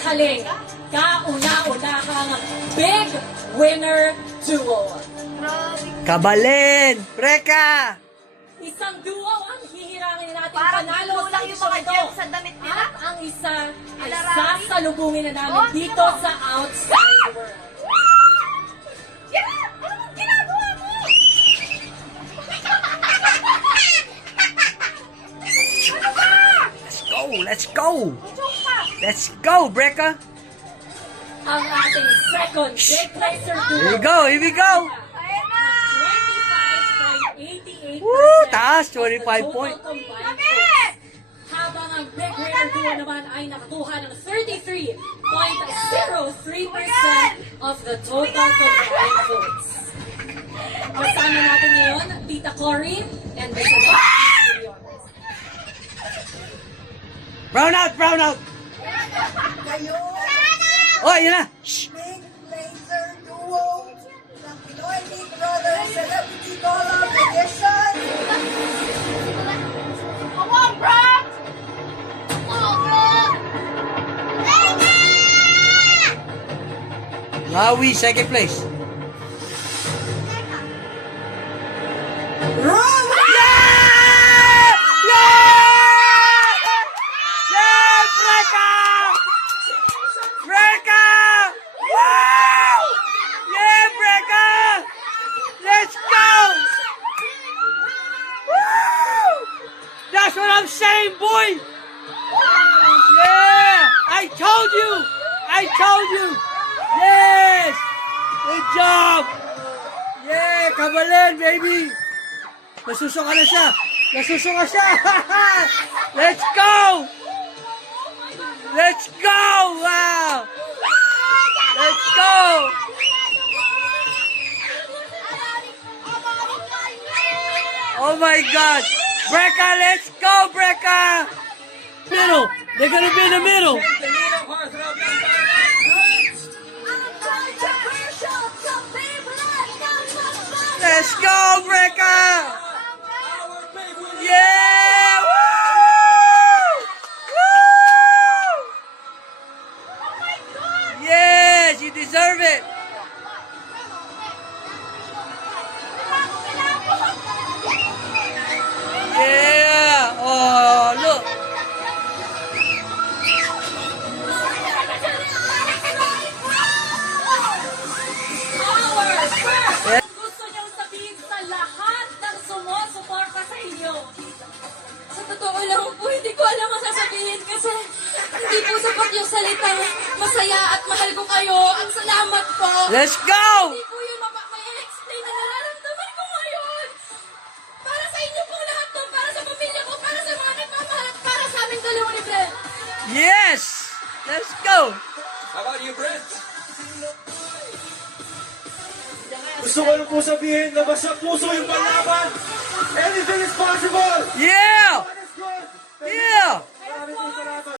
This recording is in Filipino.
tanghaling kauna-unahang Big Winner Duo. Kabalin! Preka! Isang duo ang hihirangin natin Parang panalo kulang yung mga ito. gems sa damit nila. At ang isa ay Ilarami. sasalubungin na namin Oh, dito tingnan mo. sa outside world. Yeah! Ano bang ginagawa mo? Ano ba? Let's go! Let's go! Joke ka. Let's go, Breka! Ang ating second Big Placer Duo. Here we go! Here we go! Ayun na! 25.88% Woo! Taas, of the 25 total point. combined Laki! votes. Habang ang Big Winner Duo naman ay nakakuha ng 33.03% of the total combined votes. Kasama natin ngayon, Tita Cory and Bessabeth. Brown out! Brown out! Kayo, Oh, yun na! Shh! Big Laser Duo ng Pinoy Big Brother Celebrity Collab Edition. Come on, bro! Lawi, second place. Run! Yeah! Yeah! Yeah, Breka! Breka! Wow! Yeah, Breka! Let's go! Woo! That's what I'm saying, boy! Yeah! I told you! I told you! Yes! Good job! Yeah! Kabalin, baby! Nasusuka na siya! Nasusuka siya! Let's go! Let's go! Wow! Let's go! Oh my God! Breka, let's go, Breka! Middle! They're gonna be in the middle! Let's go, Breka! Yeah! Woo! Woo! Yes, you deserve it! Yeah! Oh, look! Power! Gusto niyong sabihin sa lahat ng sumusuporta sa inyo. Sa totoo lang po, hindi ko alam ang sasabihin kasi hindi po sapat yung salita. Masaya at mahal ko kayo. Ang salamat po. Let's go! Hindi po yung may explain na nararamdaman ko ngayon. Para sa inyo po lahat to, para sa pamilya ko, para sa mga nagmamahal at para sa aming dalawa ni Brent. Yes! Let's go! How about you, Brent? Gusto ko lang po sabihin na basta puso yung panlaban. Anything is possible! Yeah! God is good. Yeah! Maraming po salamat.